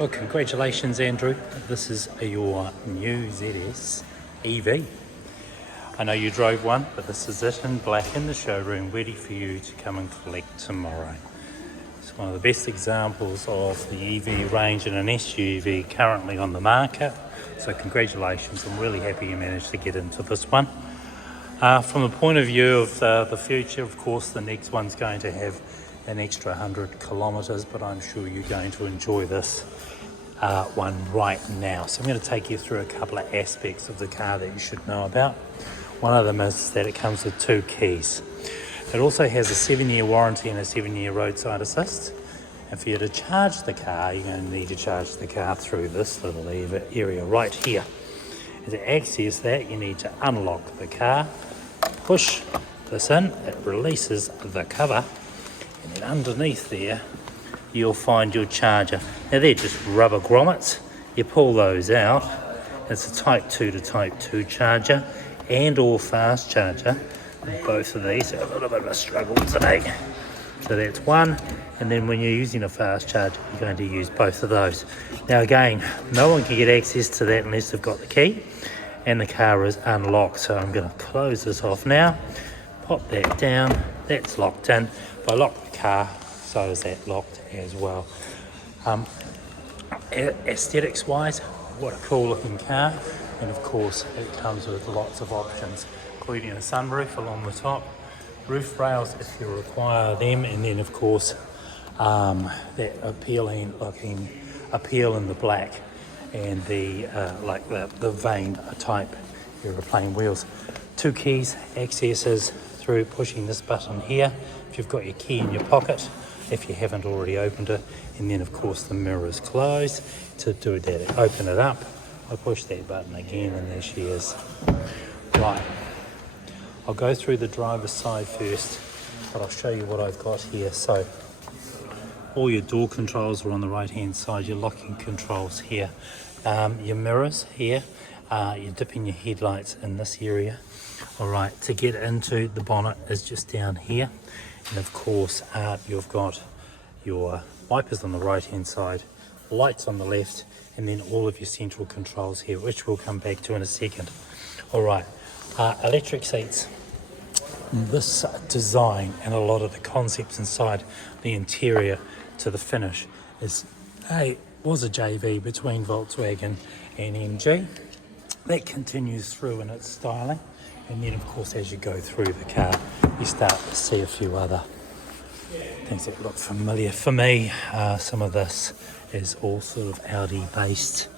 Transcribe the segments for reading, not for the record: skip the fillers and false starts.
Well, congratulations, Andrew. This is your new ZS EV. I know you drove one, but this is it in black in the showroom, ready for you to come and collect tomorrow. It's one of the best examples of the EV range in an SUV currently on the market. So congratulations, I'm really happy you managed to get into this one. From the point of view of the future, of course, the next one's going to have an extra 100 kilometres, but I'm sure you're going to enjoy this one right now. So I'm going to take you through a couple of aspects of the car that you should know about. One of them is that it comes with 2 keys. It also has a 7-year warranty and a 7-year roadside assist. And for you to charge the car, you're going to need to charge the car through this little area right here. And to access that, you need to unlock the car, push this in, it releases the cover, and then underneath there you'll find your charger. Now they're just rubber grommets. You pull those out. It's a type 2 to type 2 charger and or fast charger. Both of these are a little bit of a struggle today. So that's one, and then when you're using a fast charger, you're going to use both of those. Now again, no one can get access to that unless they've got the key, and the car is unlocked. So I'm going to close this off now, pop that down, that's locked in. If I lock the car, so is that locked as well. Aesthetics wise, what a cool looking car, and of course it comes with lots of options, including a sunroof along the top, roof rails if you require them, and then of course that appeal in the black and the like the veined type aeroplane wheels. 2 keys, accesses through pushing this button here if you've got your key in your pocket, if you haven't already opened it, and then of course the mirror's closed. To do that, open it up, I push that button again and there she is. Right, I'll go through the driver's side first, but I'll show you what I've got here. So all your door controls are on the right hand side, your locking controls here, your mirrors here, you're dipping your headlights in this area. Alright, to get into the bonnet is just down here, and of course you've got your wipers on the right hand side, lights on the left, and then all of your central controls here, which we'll come back to in a second. Alright, electric seats. This design and a lot of the concepts inside the interior to the finish was a JV between Volkswagen and MG. That continues through in its styling, and then of course as you go through the car you start to see a few other things that look familiar. For me, some of this is all sort of Audi based.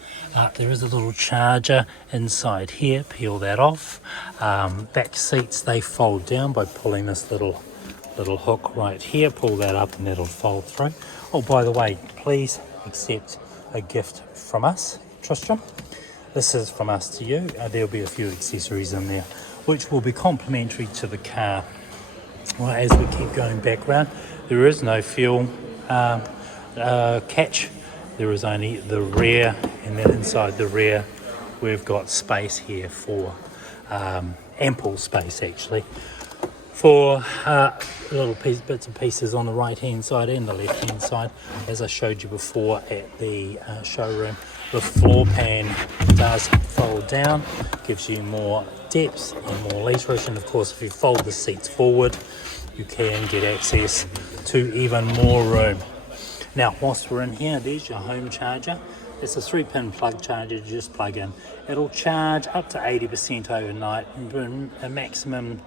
There is a little charger inside here, peel that off. Back seats, they fold down by pulling this little hook right here, pull that up and that'll fold through. Oh, by the way, please accept a gift from us, Tristram. This is from us to you. There'll be a few accessories in there which will be complimentary to the car. Well, as we keep going back round, there is no fuel catch. There is only the rear, and then inside the rear we've got space here for ample space actually for little bits and pieces on the right hand side and the left hand side. As I showed you before at the showroom, the floor pan does fold down, gives you more depth and more litrage, and of course if you fold the seats forward you can get access to even more room. Now whilst we're in here, there's your home charger. It's a 3-pin plug charger, you just plug in. It'll charge up to 80% overnight, a maximum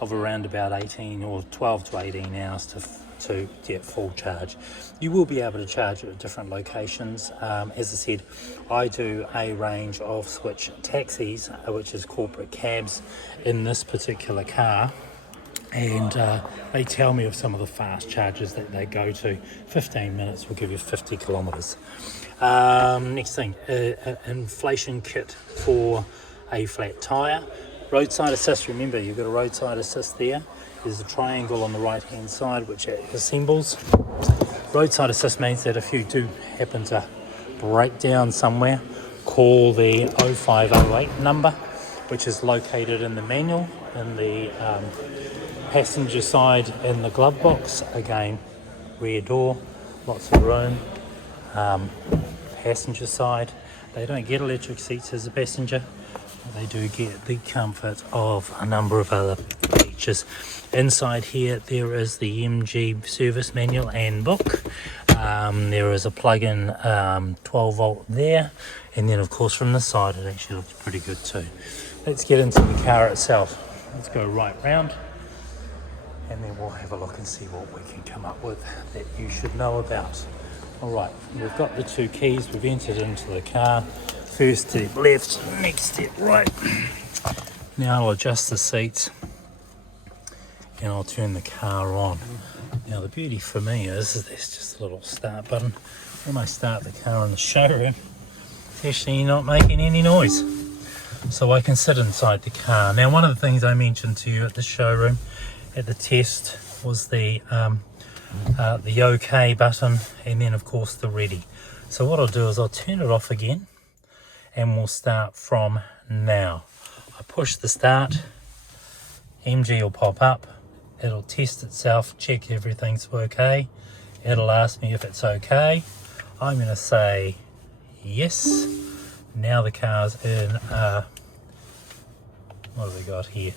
of around about 18 or 12 to 18 hours to get full charge. You will be able to charge at different locations. As I said, I do a range of switch taxis, which is corporate cabs, in this particular car. And they tell me of some of the fast charges that they go to. 15 minutes will give you 50 kilometres. Next thing, inflation kit for a flat tyre. Roadside assist, remember you've got a roadside assist there. There's a triangle on the right hand side which assembles. Roadside assist means that if you do happen to break down somewhere, call the 0508 number, which is located in the manual in the passenger side in the glove box. Again, rear door, lots of room, passenger side. They don't get electric seats as a passenger. They do get the comfort of a number of other features. Inside here there is the MG service manual and book. There is a plug-in 12 volt there, and then of course from the side it actually looks pretty good too. Let's get into the car itself. Let's go right round and then we'll have a look and see what we can come up with that you should know about. Alright, we've got the 2 keys, we've entered into the car. First step left, next step right. Now I'll adjust the seats and I'll turn the car on. Now the beauty for me is there's just a little start button. When I start the car in the showroom, it's actually not making any noise. So I can sit inside the car. Now one of the things I mentioned to you at the showroom, at the test, was the OK button, and then of course the ready. So what I'll do is I'll turn it off again and we'll start from now. I push the start, MG will pop up, it'll test itself, check everything's okay, it'll ask me if it's okay. I'm going to say yes. Now the car's in what have we got here,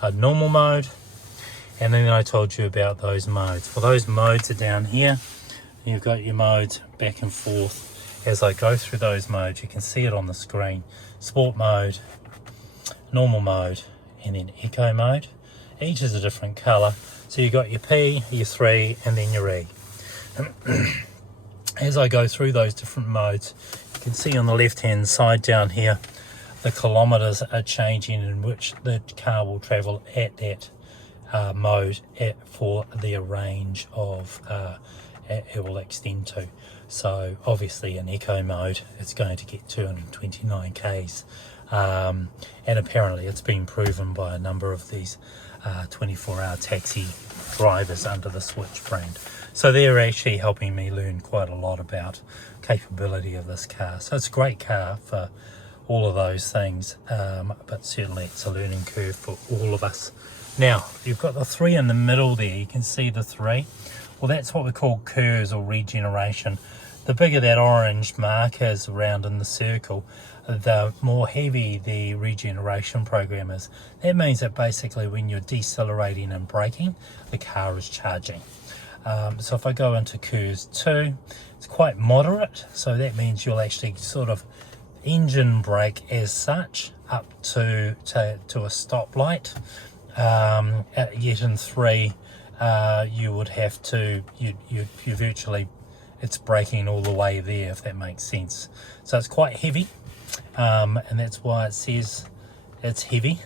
a normal mode. And then I told you about those modes. Well, those modes are down here. You've got your modes back and forth. As I go through those modes, you can see it on the screen. Sport mode, normal mode, and then eco mode. Each is a different color. So you've got your P, your 3, and then your E. As I go through those different modes, you can see on the left-hand side down here, the kilometers are changing in which the car will travel at that mode for the range of it will extend to. So obviously in eco mode it's going to get 229 k's, and apparently it's been proven by a number of these 24-hour taxi drivers under the Switch brand. So they're actually helping me learn quite a lot about capability of this car. So it's a great car for all of those things, but certainly it's a learning curve for all of us. Now, you've got the 3 in the middle there. You can see the 3. Well, that's what we call curves or regeneration. The bigger that orange mark is around in the circle, the more heavy the regeneration program is. That means that basically when you're decelerating and braking, the car is charging. So if I go into curves 2, it's quite moderate. So that means you'll actually sort of engine brake as such up to a stoplight. Yet in 3 you would have to you virtually, it's braking all the way there, if that makes sense. So it's quite heavy, and that's why it says it's heavy.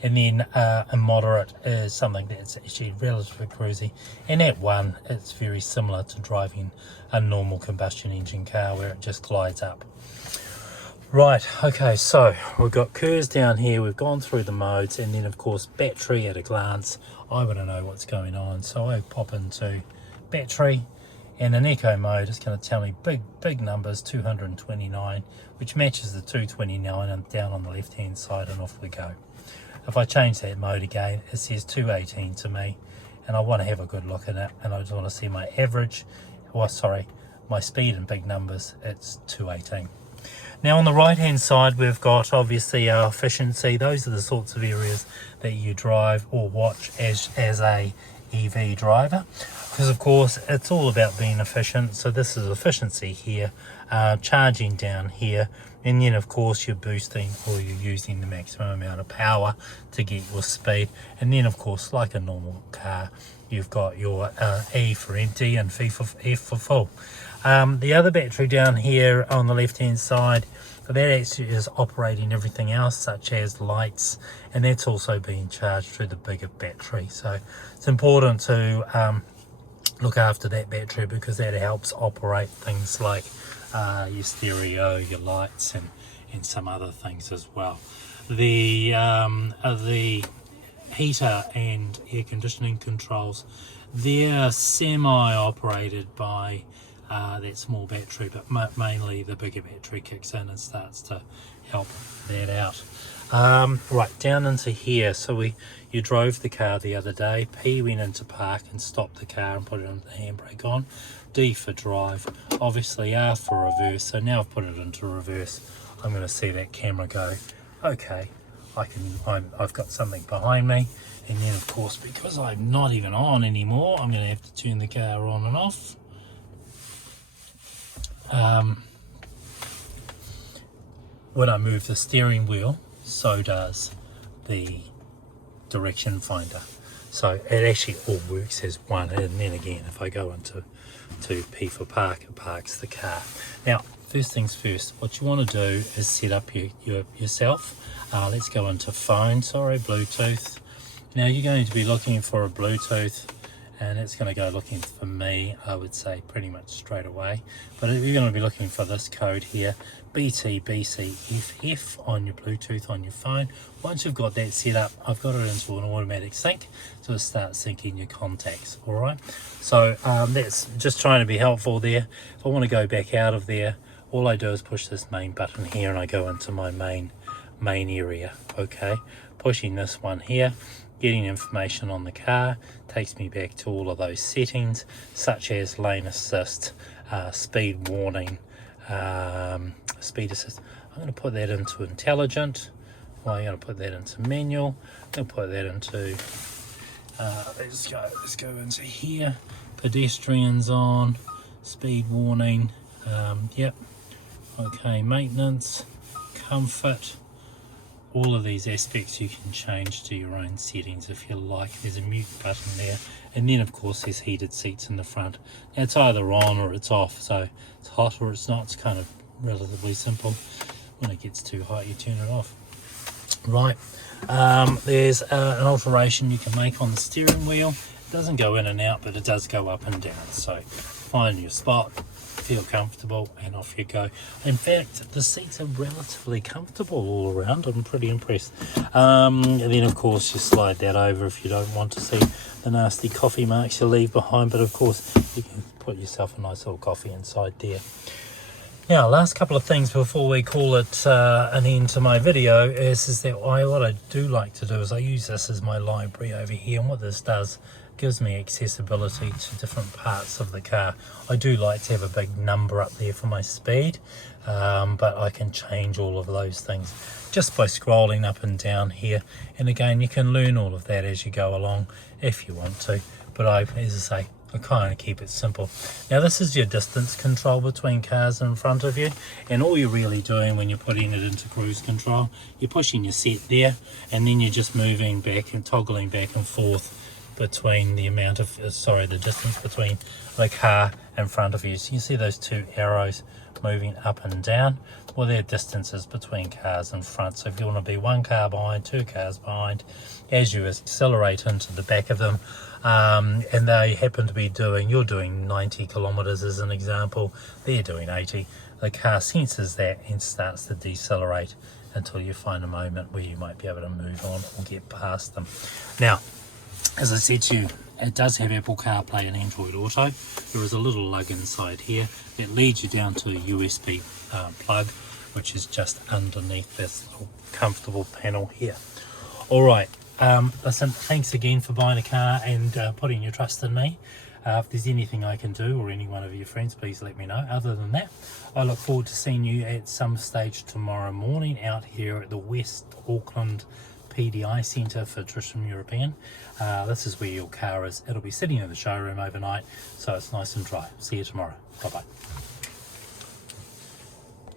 And then a moderate is something that's actually relatively cruisy, and at 1 it's very similar to driving a normal combustion engine car where it just glides up. Right, okay, so we've got curves down here, we've gone through the modes, and then of course battery at a glance. I want to know what's going on, so I pop into battery, and in eco mode it's going to tell me big numbers, 229, which matches the 229 and down on the left hand side, and off we go. If I change that mode again, it says 218 to me, and I want to have a good look at it, and I just want to see my average, my speed in big numbers, it's 218. Now on the right hand side we've got obviously our efficiency. Those are the sorts of areas that you drive or watch as a EV driver, because of course it's all about being efficient. So this is efficiency here, charging down here, and then of course you're boosting or you're using the maximum amount of power to get your speed. And then of course, like a normal car, you've got your E for empty and F for full. The other battery down here on the left hand side, that actually is operating everything else, such as lights, and that's also being charged through the bigger battery. So it's important to look after that battery, because that helps operate things like your stereo, your lights, and some other things as well. The heater and air conditioning controls, they're semi-operated by that small battery, but mainly the bigger battery kicks in and starts to help that out. Right, down into here. So you drove the car the other day. P went into park and stopped the car and put it into the handbrake on. D for drive. Obviously R for reverse. So now I've put it into reverse. I'm going to see that camera go, okay, I've got something behind me. And then of course, because I'm not even on anymore, I'm going to have to turn the car on and off. When I move the steering wheel, so does the direction finder. So it actually all works as one. And then again, if I go into P for park, it parks the car. Now, first things first, what you want to do is set up yourself. Let's go into phone, Bluetooth. Now you're going to be looking for a Bluetooth, and it's going to go looking for me, I would say, pretty much straight away. But you're going to be looking for this code here, BTBCFF on your Bluetooth on your phone. Once you've got that set up, I've got it into an automatic sync, so it'll start syncing your contacts. All right, so that's just trying to be helpful there. If I want to go back out of there, all I do is push this main button here and I go into my main area. Okay, pushing this one here, getting information on the car, takes me back to all of those settings, such as lane assist, speed warning, speed assist. I'm going to put that into intelligent. Well, I'm going to put that into manual. I'm going to put that into let's go into here, pedestrians on, speed warning, yep, okay, maintenance, comfort. All of these aspects you can change to your own settings if you like. There's a mute button there, and then of course there's heated seats in the front. Now it's either on or it's off, so it's hot or it's not. It's kind of relatively simple. When it gets too hot, you turn it off. Right, there's an alteration you can make on the steering wheel. It doesn't go in and out, but it does go up and down. So find your spot, feel comfortable, and off you go. In fact, the seats are relatively comfortable all around. I'm pretty impressed. And then of course you slide that over if you don't want to see the nasty coffee marks you leave behind, but of course you can put yourself a nice little coffee inside there. Now, last couple of things before we call it an end to my video is that what I do like to do is I use this as my library over here, and what this does, gives me accessibility to different parts of the car. I do like to have a big number up there for my speed, but I can change all of those things just by scrolling up and down here. And again, you can learn all of that as you go along if you want to, but as I say, I kind of keep it simple. Now this is your distance control between cars in front of you, and all you're really doing when you're putting it into cruise control, you're pushing your set there, and then you're just moving back and toggling back and forth between the amount of the distance between the car in front of you. So you see those two arrows moving up and down. Well, they're distances between cars in front. So if you want to be one car behind, two cars behind, as you accelerate into the back of them, and they happen to be you're doing 90 kilometers as an example, they're doing 80, the car senses that and starts to decelerate until you find a moment where you might be able to move on or get past them. Now, as I said to you, it does have Apple CarPlay and Android Auto. There is a little lug inside here that leads you down to a USB plug, which is just underneath this little comfortable panel here. All right, listen, thanks again for buying a car and putting your trust in me. If there's anything I can do, or any one of your friends, please let me know. Other than that, I look forward to seeing you at some stage tomorrow morning out here at the West Auckland PDI Centre for Tristram European. This is where your car is. It'll be sitting in the showroom overnight, so it's nice and dry. See you tomorrow. Bye bye.